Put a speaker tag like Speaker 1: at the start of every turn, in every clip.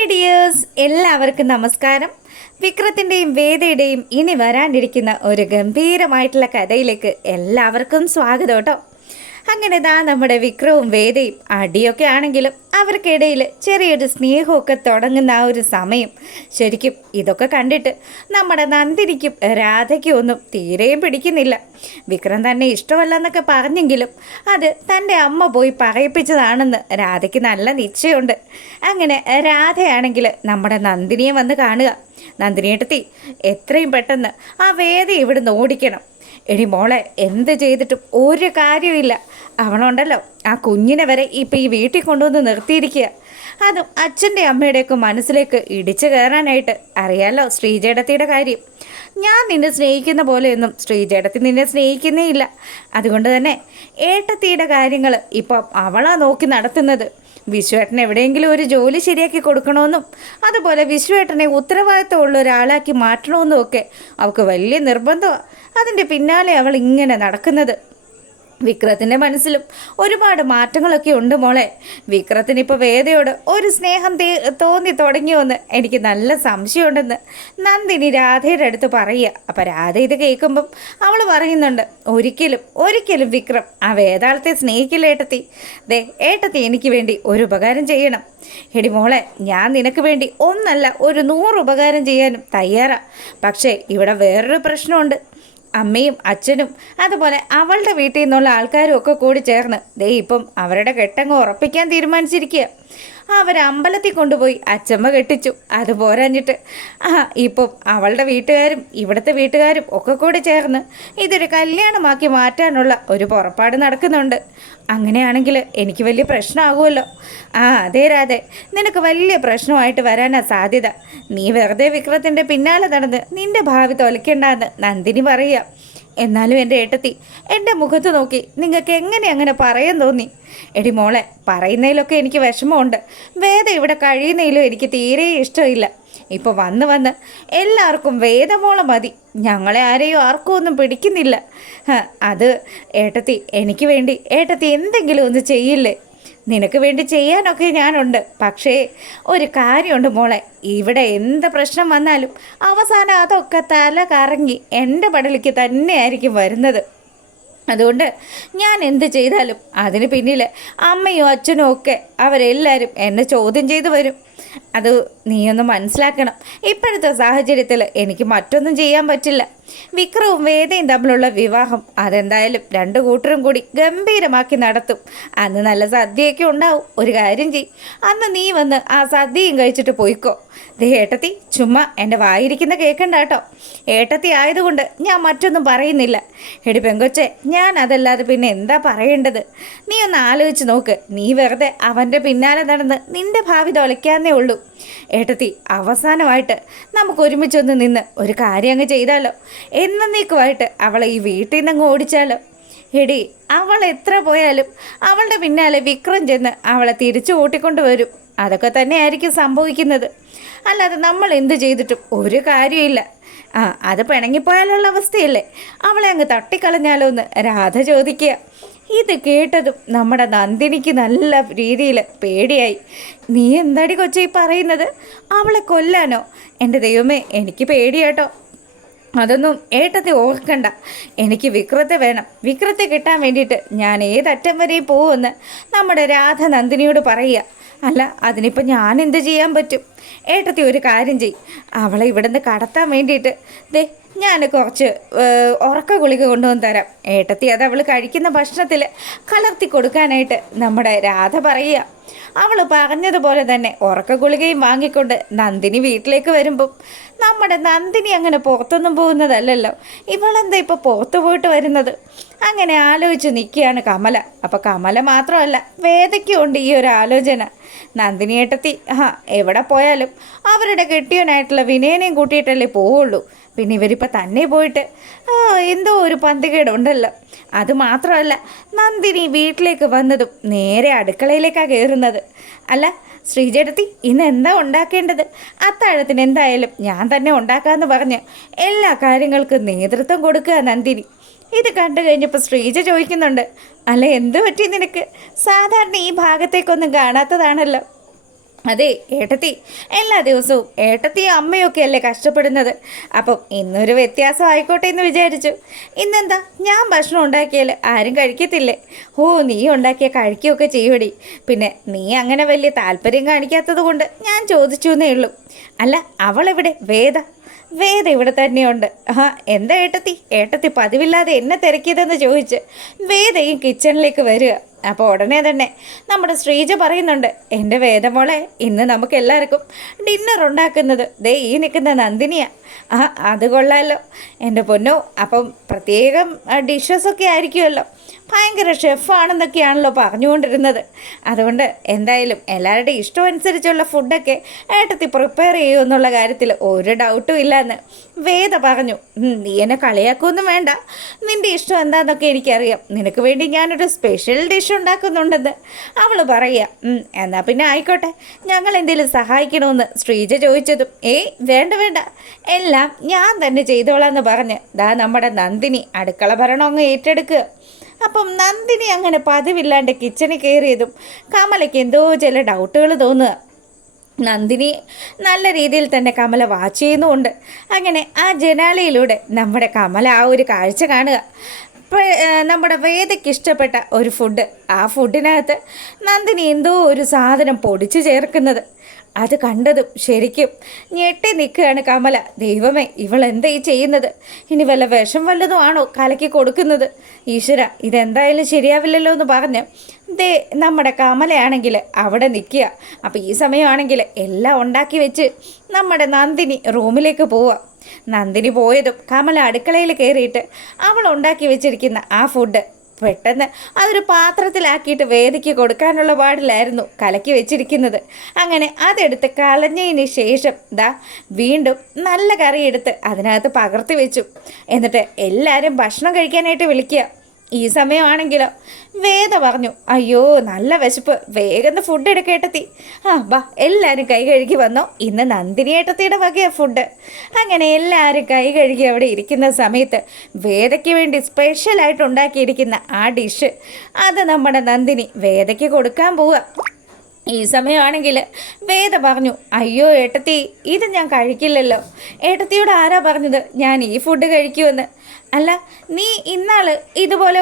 Speaker 1: Hi dears എല്ലാവർക്കും നമസ്കാരം. വിക്രത്തിന്റെയും വേദയുടെയും ഇനി വരാനിരിക്കുന്ന ഒരു ഗംഭീരമായിട്ടുള്ള കഥയിലേക്ക് എല്ലാവർക്കും സ്വാഗതം കേട്ടോ. അങ്ങനെ ദാ നമ്മുടെ വിക്രവും വേദയും അടിയൊക്കെ ആണെങ്കിലും അവർക്കിടയിൽ ചെറിയൊരു സ്നേഹമൊക്കെ തുടങ്ങുന്ന ആ ഒരു സമയം. ശരിക്കും ഇതൊക്കെ കണ്ടിട്ട് നമ്മുടെ നന്ദിനിക്കും രാധയ്ക്കും ഒന്നും തീരെയും പിടിക്കുന്നില്ല. വിക്രം തന്നെ ഇഷ്ടമല്ല എന്നൊക്കെ പറഞ്ഞെങ്കിലും അത് തന്റെ അമ്മ പോയി പറയിപ്പിച്ചതാണെന്ന് രാധയ്ക്ക് നല്ല നിശ്ചയമുണ്ട്. അങ്ങനെ രാധയാണെങ്കിൽ നമ്മുടെ നന്ദിനിയെ വന്ന് കാണുക. നന്ദിനിയെടുത്തി എത്രയും പെട്ടെന്ന് ആ വേദ ഇവിടുന്ന് ഓടിക്കണം. എടി മോളെ എന്ത് ചെയ്തിട്ടും ഒരു കാര്യമില്ല അവളുണ്ടല്ലോ ആ കുഞ്ഞിനെ വരെ ഇപ്പം ഈ വീട്ടിൽ കൊണ്ടുവന്ന് നിർത്തിയിരിക്കുക. അതും അച്ഛന്റെ അമ്മയുടെയൊക്കെ മനസ്സിലേക്ക് ഇടിച്ചു കയറാനായിട്ട്. അറിയാലോ ശ്രീജേടത്തിയുടെ കാര്യം. ഞാൻ നിന്നെ സ്നേഹിക്കുന്ന പോലെയൊന്നും ശ്രീജേടത്തി നിന്നെ സ്നേഹിക്കുന്നേ ഇല്ല. അതുകൊണ്ട് തന്നെ ഏട്ടത്തിയുടെ കാര്യങ്ങൾ ഇപ്പം അവളാ നോക്കി നടത്തുന്നത്. വിശ്വേട്ടൻ എവിടെയെങ്കിലും ഒരു ജോലി ശരിയാക്കി കൊടുക്കണമെന്നും അതുപോലെ വിശ്വേട്ടനെ ഉത്തരവാദിത്തമുള്ള ഒരാളാക്കി മാറ്റണമെന്നും ഒക്കെ അവൾക്ക് വലിയ നിർബന്ധമാണ് അതിന്റെ പിന്നാലെ അവൾ ഇങ്ങനെ നടക്കുന്നത്. വിക്രത്തിന്റെ മനസ്സിലും ഒരുപാട് മാറ്റങ്ങളൊക്കെ ഉണ്ട് മോളെ. വിക്രത്തിന് ഇപ്പോൾ വേദയോട് ഒരു സ്നേഹം തേ തോന്നി തുടങ്ങിയോന്ന് എനിക്ക് നല്ല സംശയമുണ്ടെന്ന് നന്ദിനി രാധയുടെ അടുത്ത് പറയുക. അപ്പം രാധ ഇത് കേൾക്കുമ്പം അവൾ പറയുന്നുണ്ട് ഒരിക്കലും ഒരിക്കലും വിക്രം ആ വേദാളത്തെ സ്നേഹിക്കില്ല ഏട്ടത്തി? ദേ ഏട്ടത്തി എനിക്ക് വേണ്ടി ഒരു ഉപകാരം ചെയ്യണം. എടി മോളെ ഞാൻ നിനക്ക് വേണ്ടി ഒന്നല്ല ഒരു നൂറ് ഉപകാരം ചെയ്യാനും തയ്യാറാ. പക്ഷേ ഇവിടെ വേറൊരു പ്രശ്നമുണ്ട്. അമ്മയും അച്ഛനും അതുപോലെ അവളുടെ വീട്ടിൽ നിന്നുള്ള ആൾക്കാരും ഒക്കെ കൂടി ചേർന്ന് ദേ ഇപ്പം അവരുടെ കെട്ടങ്ങ് ഉറപ്പിക്കാൻ തീരുമാനിച്ചിരിക്കുക അവർ അമ്പലത്തിൽ കൊണ്ടുപോയി അച്ചമ്മ കെട്ടിച്ചു. അത് പോരാഞ്ഞിട്ട്. ആ ഇപ്പം അവളുടെ വീട്ടുകാരും ഇവിടുത്തെ വീട്ടുകാരും ഒക്കെ കൂടി ചേർന്ന് ഇതൊരു കല്യാണമാക്കി മാറ്റാനുള്ള ഒരു പുറപ്പാട് നടക്കുന്നുണ്ട്. അങ്ങനെയാണെങ്കിൽ എനിക്ക് വലിയ പ്രശ്നമാകുമല്ലോ. ആ അതെ രാധെ നിനക്ക് വലിയ പ്രശ്നമായിട്ട് വരാനാ സാധ്യത. നീ വെറുതെ വിക്രത്തിന്റെ പിന്നാലെ നടന്ന് നിന്റെ ഭാവി തൊലയ്ക്കണ്ടെന്ന് നന്ദിനി പറയുക. എന്നാലും എന്റെ ഏട്ടത്തി എന്റെ മുഖത്ത് നോക്കി നിങ്ങൾക്ക് എങ്ങനെ അങ്ങനെ പറയാൻ തോന്നി? എടി മോളെ പറയുന്നതിലൊക്കെ എനിക്ക് വിഷമമുണ്ട്. വേദ ഇവിടെ കഴിയുന്നതിലും എനിക്ക് തീരെ ഇഷ്ടമില്ല. ഇപ്പോൾ വന്ന് വന്ന് എല്ലാവർക്കും വേദമോളം മതി. ഞങ്ങളെ ആരെയും ആർക്കും ഒന്നും പിടിക്കുന്നില്ല. അത് ഏട്ടത്തി എനിക്ക് വേണ്ടി ഏട്ടത്തി എന്തെങ്കിലും ഒന്ന് ചെയ്യില്ലേ? നിനക്ക് വേണ്ടി ചെയ്യാനൊക്കെ ഞാനുണ്ട്. പക്ഷേ ഒരു കാര്യമുണ്ട് മോളെ. ഇവിടെ എന്ത് പ്രശ്നം വന്നാലും അവസാനം അതൊക്കെ തല കറങ്ങി എന്റെ പടലിക്ക് തന്നെയായിരിക്കും വരുന്നത്. അതുകൊണ്ട് ഞാൻ എന്ത് ചെയ്താലും അതിന് പിന്നിൽ അമ്മയും അച്ഛനും ഒക്കെ അവരെല്ലാവരും എന്നെ ചോദ്യം ചെയ്തു വരും. അത് നീയൊന്ന് മനസ്സിലാക്കണം. ഇപ്പോഴത്തെ സാഹചര്യത്തിൽ എനിക്ക് മറ്റൊന്നും ചെയ്യാൻ പറ്റില്ല. വിക്രവും വേദയും തമ്മിലുള്ള വിവാഹം അതെന്തായാലും രണ്ടു കൂട്ടരും കൂടി ഗംഭീരമാക്കി നടത്തും. അന്ന് നല്ല സദ്യയൊക്കെ ഉണ്ടാവും. ഒരു കാര്യം ചെയ് അന്ന് നീ വന്ന് ആ സദ്യയും കഴിച്ചിട്ട് പോയിക്കോ. ദേ ഏട്ടത്തി ചുമ്മാ എന്റെ വായിരിക്കുന്ന കേൾക്കണ്ട കേട്ടോ. ഏട്ടത്തി ആയതുകൊണ്ട് ഞാൻ മറ്റൊന്നും പറയുന്നില്ല. എടി പെങ്കൊച്ചെ ഞാൻ അതല്ലാതെ പിന്നെ എന്താ പറയേണ്ടത്? നീ ഒന്ന് ആലോചിച്ച് നോക്ക്. നീ വെറുതെ അവന്റെ പിന്നാലെ നടന്ന് നിന്റെ ഭാവി തൊലയ്ക്കാന്നേ ഉള്ളൂ. ഏട്ടത്തി അവസാനമായിട്ട് നമുക്ക് ഒരുമിച്ചൊന്ന് നിന്ന് ഒരു കാര്യം അങ്ങ് ചെയ്താലോ? എന്നേക്കുമായിട്ട് അവളെ ഈ വീട്ടിൽ നിന്ന് അങ്ങ് ഓടിച്ചാലോ? എടി അവൾ എത്ര പോയാലും അവളുടെ പിന്നാലെ വിക്രം ചെന്ന് അവളെ തിരിച്ചു ഓട്ടിക്കൊണ്ട് വരും. അതൊക്കെ തന്നെയായിരിക്കും സംഭവിക്കുന്നത്. അല്ലാതെ നമ്മൾ എന്ത് ചെയ്തിട്ടും ഒരു കാര്യമില്ല. ആ അത് പിണങ്ങിപ്പോയാലുള്ള അവസ്ഥയല്ലേ? അവളെ അങ്ങ് തട്ടിക്കളഞ്ഞാലോ എന്ന് രാധ ചോദിക്കുക. ഇത് കേട്ടതും നമ്മുടെ നന്ദിനിക്ക് നല്ല രീതിയിൽ പേടിയായി. നീ എന്താടി കൊച്ചി പറയുന്നത്? അവളെ കൊല്ലാനോ? എന്റെ ദൈവമേ എനിക്ക് പേടിയാട്ടോ. അതൊന്നും ഏട്ടത്തെ ഓർക്കണ്ട. എനിക്ക് വിക്രത്തെ വേണം. വിക്രത്തെ കിട്ടാൻ വേണ്ടിയിട്ട് ഞാൻ ഏതറ്റം വരെ പോകുമെന്ന് നമ്മുടെ രാധ നന്ദിനിയോട് പറയുക. അല്ല അതിനിപ്പോൾ ഞാൻ എന്ത് ചെയ്യാൻ പറ്റും? ഏട്ടത്തി ഒരു കാര്യം ചെയ്യും. അവളെ ഇവിടുന്ന് കടത്താൻ വേണ്ടിയിട്ട് ദേ ഞാൻ കുറച്ച് ഉറക്ക ഗുളിക കൊണ്ടുവന്ന് തരാം. ഏട്ടത്തി അത് അവൾ കഴിക്കുന്ന ഭക്ഷണത്തിൽ കലർത്തി കൊടുക്കാനായിട്ട് നമ്മുടെ രാധ പറയുക. അവൾ പറഞ്ഞതുപോലെ തന്നെ ഉറക്ക ഗുളികയും വാങ്ങിക്കൊണ്ട് നന്ദിനി വീട്ടിലേക്ക് വരുമ്പം നമ്മുടെ നന്ദിനി അങ്ങനെ പുറത്തൊന്നും പോകുന്നതല്ലല്ലോ. ഇവളെന്താ ഇപ്പോൾ പുറത്തു പോയിട്ട് വരുന്നത്? അങ്ങനെ ആലോചിച്ച് നിൽക്കുകയാണ് കമല. അപ്പോൾ കമല മാത്രമല്ല വേദയ്ക്കും ഉണ്ട് ഈ ഒരു ആലോചന. നന്ദിനി ഏട്ടത്തി ആ എവിടെ പോയാലും അവരുടെ കെട്ടിയനായിട്ടുള്ള വിനയനെയും കൂട്ടിയിട്ടല്ലേ പോവുള്ളൂ. പിന്നെ ഇവരിപ്പോൾ തന്നെ പോയിട്ട് എന്തോ ഒരു പന്തികേടുണ്ടല്ലോ. അത് മാത്രമല്ല നന്ദിനി വീട്ടിലേക്ക് വന്നതും നേരെ അടുക്കളയിലേക്കാണ് കയറുന്നത്. അല്ല ശ്രീചേട്ടത്തി ഇന്ന് എന്താ ഉണ്ടാക്കേണ്ടത്? അത്താഴത്തിന് എന്തായാലും ഞാൻ തന്നെ ഉണ്ടാക്കാമെന്ന് പറഞ്ഞ് എല്ലാ കാര്യങ്ങൾക്കും നേതൃത്വം കൊടുക്കുക നന്ദിനി. ഇത് കണ്ടു കഴിഞ്ഞപ്പോൾ ശ്രീജ ചോദിക്കുന്നുണ്ട് അല്ല എന്ത് പറ്റി നിനക്ക്? സാധാരണ ഈ ഭാഗത്തേക്കൊന്നും കാണാത്തതാണല്ലോ. അതെ ഏട്ടത്തി. എല്ലാ ദിവസവും ഏട്ടത്തി അമ്മയൊക്കെ അല്ലേ കഷ്ടപ്പെടുന്നത്? അപ്പം ഇന്നൊരു വ്യത്യാസം ആയിക്കോട്ടെ എന്ന് വിചാരിച്ചു. ഇന്നെന്താ? ഞാൻ ഭക്ഷണം ഉണ്ടാക്കിയാൽ ആരും കഴിക്കത്തില്ലേ? ഓ നീ ഉണ്ടാക്കിയ കഴിക്കുകയൊക്കെ ചെയ്യുവടി. പിന്നെ നീ അങ്ങനെ വലിയ താല്പര്യം കാണിക്കാത്തത് കൊണ്ട് ഞാൻ ചോദിച്ചു എന്നേ ഉള്ളൂ. അല്ല അവളെവിടെ? വേദ. വേദ ഇവിടെ തന്നെയുണ്ട്. ആ എന്താ ഏട്ടത്തി? ഏട്ടത്തി പതിവില്ലാതെ എന്നെ തിരക്കിയതെന്ന് ചോദിച്ച് വേദയും കിച്ചണിലേക്ക് വരിക. അപ്പോൾ ഉടനെ തന്നെ നമ്മുടെ ശ്രീജ പറയുന്നുണ്ട് എന്റെ വേദമോളെ ഇന്ന് നമുക്ക് എല്ലാവർക്കും ഡിന്നർ ഉണ്ടാക്കുന്നത്. ദേ ഈ നിൽക്കുന്ന നന്ദിനിയാ. ആ അത് കൊള്ളാമല്ലോ എന്റെ പൊന്നോ അപ്പം പ്രത്യേകം ഡിഷസൊക്കെ ആയിരിക്കുമല്ലോ. ഭയങ്കര ഷെഫാണെന്നൊക്കെയാണല്ലോ പറഞ്ഞുകൊണ്ടിരുന്നത്. അതുകൊണ്ട് എന്തായാലും എല്ലാവരുടെയും ഇഷ്ടം അനുസരിച്ചുള്ള ഫുഡൊക്കെ ഏട്ടത്തി പ്രിപ്പയർ ചെയ്യൂ ചെയ്യുമെന്നുള്ള കാര്യത്തിൽ ഒരു ഡൗട്ടും ഇല്ലയെന്ന് വേദ പറഞ്ഞു. "ഉം, നീ എന്നെ കളിയാക്കൊന്നും വേണ്ട. നിന്റെ ഇഷ്ടം എന്താണെന്നൊക്കെ എനിക്കറിയാം. നിനക്ക് വേണ്ടി ഞാനൊരു സ്പെഷ്യൽ ഡിഷ് ഉണ്ടാക്കുന്നുണ്ടെന്ന് അവൾ പറയുക എന്നാൽ എന്നാ പിന്നെ ആയിക്കോട്ടെ. ഞങ്ങൾ എന്തെങ്കിലും സഹായിക്കണമെന്ന് ശ്രീജ ചോദിച്ചതും ഏയ് വേണ്ട വേണ്ട. എല്ലാം ഞാൻ തന്നെ ചെയ്തോളാന്ന് പറഞ്ഞ് ദാ നമ്മുടെ നന്ദിനി അടുക്കള ഭരണം അങ്ങ് ഏറ്റെടുക്കുക അപ്പം നന്ദിനി അങ്ങനെ പതിവില്ലാണ്ട് കിച്ചണിൽ കയറിയതും കമലയ്ക്ക് എന്തോ ചില ഡൗട്ടുകൾ തോന്നുക. നന്ദിനി നല്ല രീതിയിൽ തന്നെ കമല വാച്ച് ചെയ്യുന്നുമുണ്ട്. അങ്ങനെ ആ ജനാലയിലൂടെ നമ്മുടെ കമല ആ ഒരു കാഴ്ച കാണുക. നമ്മുടെ വേദയ്ക്ക് ഇഷ്ടപ്പെട്ട ഒരു ഫുഡ് ആ ഫുഡിനകത്ത് നന്ദിനി എന്തോ ഒരു സാധനം പൊടിച്ച് ചേർക്കുന്നത്. അത് കണ്ടതും ശരിക്കും ഞെട്ടി നിൽക്കുകയാണ് കമല. ദൈവമേ ഇവൾ എന്താ ഈ ചെയ്യുന്നത്? ഇനി വല്ല വിഷം വല്ലതും ആണോ കലക്കി കൊടുക്കുന്നത്? ഈശ്വര ഇതെന്തായാലും ശരിയാവില്ലല്ലോ എന്ന് പറഞ്ഞ് ദേ നമ്മുടെ കമലയാണെങ്കിൽ അവിടെ നിൽക്കുക. അപ്പോൾ ഈ സമയമാണെങ്കിൽ എല്ലാം ഉണ്ടാക്കി വെച്ച് നമ്മുടെ നന്ദിനി റൂമിലേക്ക് പോവുക. നന്ദിനി പോയതും കമല അടുക്കളയിൽ കയറിയിട്ട് അവൾ ഉണ്ടാക്കി വെച്ചിരിക്കുന്ന ആ ഫുഡ് പെട്ടെന്ന് അതൊരു പാത്രത്തിലാക്കിയിട്ട് വേദിക്ക് കൊടുക്കാനുള്ള പാടിലായിരുന്നു കലക്കി വെച്ചിരിക്കുന്നത്. അങ്ങനെ അതെടുത്ത് കളഞ്ഞതിന് ശേഷം ദാ വീണ്ടും നല്ല കറി എടുത്ത് അതിനകത്ത് പകർത്തി വെച്ചു. എന്നിട്ട് എല്ലാവരും ഭക്ഷണം കഴിക്കാനായിട്ട് വിളിക്കുക. ഈ സമയമാണെങ്കിലോ? വേദ പറഞ്ഞു അയ്യോ നല്ല വിശപ്പ്. വേഗം ഫുഡ് എടുക്കേട്ടത്തി ആ വാ എല്ലാവരും കൈ കഴുകി വന്നോ. ഇന്ന് നന്ദിനി ഏട്ടത്തിയുടെ വകയാണ് ഫുഡ് അങ്ങനെ എല്ലാവരും കൈ കഴുകി അവിടെ ഇരിക്കുന്ന സമയത്ത് വേദയ്ക്ക് വേണ്ടി സ്പെഷ്യലായിട്ട് ഉണ്ടാക്കിയിരിക്കുന്ന ആ ഡിഷ് അത് നമ്മുടെ നന്ദിനി വേദയ്ക്ക് കൊടുക്കാൻ പോവുക. ഈ സമയമാണെങ്കിൽ വേദ പറഞ്ഞു അയ്യോ ഏട്ടത്തി ഇത് ഞാൻ കഴിക്കില്ലല്ലോ. ഏട്ടത്തിയോട് ആരാ പറഞ്ഞത്? ഞാൻ ഈ ഫുഡ് കഴിക്കുമെന്ന്. അല്ല നീ ഇന്നാൾ ഇതുപോലെ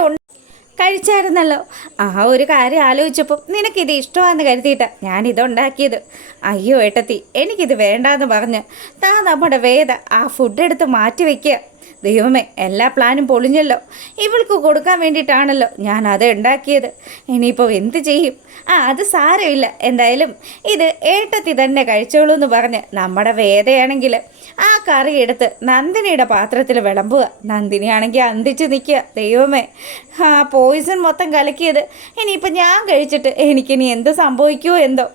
Speaker 1: കഴിച്ചായിരുന്നല്ലോ. ആ ഒരു കാര്യം ആലോചിച്ചപ്പോൾ നിനക്കിത് ഇഷ്ടമാണെന്ന് കരുതിയിട്ടാ ഞാൻ ഇതുണ്ടാക്കിയത്. അയ്യോ ഏട്ടത്തി എനിക്കിത് വേണ്ടാന്ന് പറഞ്ഞ് താ നമ്മുടെ വേദ ആ ഫുഡ് എടുത്ത് മാറ്റി വയ്ക്കുക ദൈവമേ എല്ലാ പ്ലാനും പൊളിഞ്ഞല്ലോ. ഇവൾക്ക് കൊടുക്കാൻ വേണ്ടിയിട്ടാണല്ലോ ഞാൻ അത് ഉണ്ടാക്കിയത്. ഇനിയിപ്പോൾ എന്ത് ചെയ്യും? ആ അത് സാരമില്ല. എന്തായാലും ഇത് ഏട്ടത്തി തന്നെ കഴിച്ചോളൂ എന്ന് പറഞ്ഞ് നമ്മുടെ വേദയാണെങ്കിൽ ആ കറി എടുത്ത് നന്ദിനിയുടെ പാത്രത്തിൽ വിളമ്പുക. നന്ദിനിയാണെങ്കിൽ അന്തിച്ച് നിൽക്കുക. ദൈവമേ ആ പോയിസൺ മൊത്തം കലക്കിയത് ഇനിയിപ്പോൾ ഞാൻ കഴിച്ചിട്ട് എനിക്കിനി എന്ത് സംഭവിക്കുമോ എന്തോ.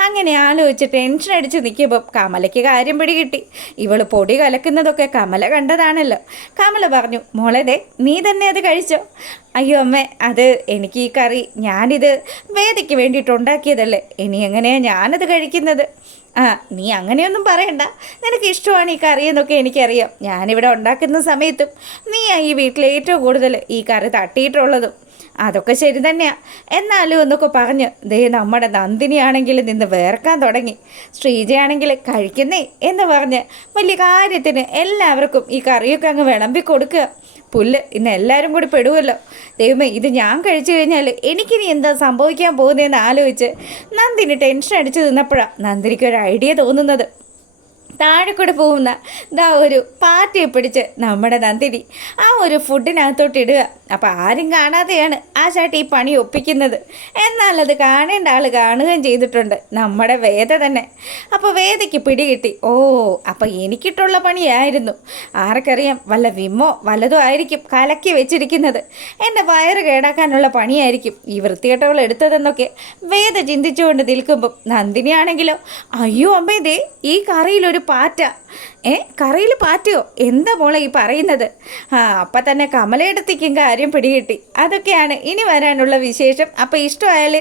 Speaker 1: അങ്ങനെ ആലോചിച്ച് ടെൻഷൻ അടിച്ച് നിൽക്കുമ്പോൾ കമലയ്ക്ക് കാര്യം പിടികിട്ടി ഇവൾ പൊടി കലക്കുന്നതൊക്കെ കമല കണ്ടതാണല്ലോ. കമല പറഞ്ഞു മോളെ ദേ നീ തന്നെ അത് കഴിച്ചോ? അയ്യോ അമ്മേ അത് എനിക്ക് ഈ കറി ഞാനിത് വേദയ്ക്ക് വേണ്ടിയിട്ട് ഉണ്ടാക്കിയതല്ലേ. ഇനി എങ്ങനെയാണ് ഞാനത് കഴിക്കുന്നത്? ആ നീ അങ്ങനെയൊന്നും പറയണ്ട. നിനക്ക് ഇഷ്ടമാണ് ഈ കറി എന്നൊക്കെ എനിക്കറിയാം. ഞാനിവിടെ ഉണ്ടാക്കുന്ന സമയത്തും നീ ഈ വീട്ടിൽ ഏറ്റവും കൂടുതൽ ഈ കറി തട്ടിയിട്ടുള്ളതും. അതൊക്കെ ശരി തന്നെയാ. എന്നാലും എന്നൊക്കെ പറഞ്ഞ് ദേ നമ്മുടെ നന്ദിനിയാണെങ്കിൽ നിന്ന് വേർക്കാൻ തുടങ്ങി. ശ്രീജയാണെങ്കിൽ കഴിക്കുന്നേ എന്ന് പറഞ്ഞ് വലിയ കാര്യത്തിന് എല്ലാവർക്കും ഈ കറിയൊക്കെ അങ്ങ് വിളമ്പി കൊടുക്കുക. പുല്ല് ഇന്ന് എല്ലാവരും കൂടി പെടുമല്ലോ ദൈവമേ ഇത് ഞാൻ കഴിച്ചു കഴിഞ്ഞാൽ എനിക്കിനി എന്താ സംഭവിക്കാൻ പോകുന്നതെന്ന് ആലോചിച്ച് നന്ദിനി ടെൻഷൻ അടിച്ച് നിന്നപ്പോഴാണ് നന്ദിനിക്ക് ഒരു ഐഡിയ തോന്നുന്നത്. താഴെ കൂടെ പോകുന്ന ദാ ഒരു പാറ്റയെ പിടിച്ച് നമ്മുടെ നന്ദിനി ആ ഒരു ഫുഡിനകത്തോട്ട് ഇടുക. അപ്പോൾ ആരും കാണാതെയാണ് ആ ചാട്ടി ഈ പണി ഒപ്പിക്കുന്നത്. എന്നാൽ അത് കാണേണ്ട ആൾ കാണുകയും ചെയ്തിട്ടുണ്ട്. നമ്മുടെ വേദ തന്നെ. അപ്പോൾ വേദയ്ക്ക് പിടികിട്ടി ഓ അപ്പോൾ എനിക്കിട്ടുള്ള പണിയായിരുന്നു. ആർക്കറിയാം വല്ല വിമ്മോ വല്ലതും ആയിരിക്കും കലക്കി വെച്ചിരിക്കുന്നത്. എന്റെ വയറ് കേടാക്കാനുള്ള പണിയായിരിക്കും ഈ വൃത്തികെട്ടവൾ എടുത്തതെന്നൊക്കെ വേദ ചിന്തിച്ചുകൊണ്ട് നിൽക്കുമ്പം നന്ദിനിയാണെങ്കിലോ അയ്യോ അമ്മേ ദേ ഈ കറിയിലൊരു പാറ്റ. ഏ കറിയിൽ പാറ്റയോ? എന്താ മോളെ ഈ പറയുന്നത്? ആ അപ്പം തന്നെ കമലയെടുത്തേക്കും കാര്യം പിടികിട്ടി. അതൊക്കെയാണ് ഇനി വരാനുള്ള വിശേഷം. അപ്പോൾ ഇഷ്ടമായാൽ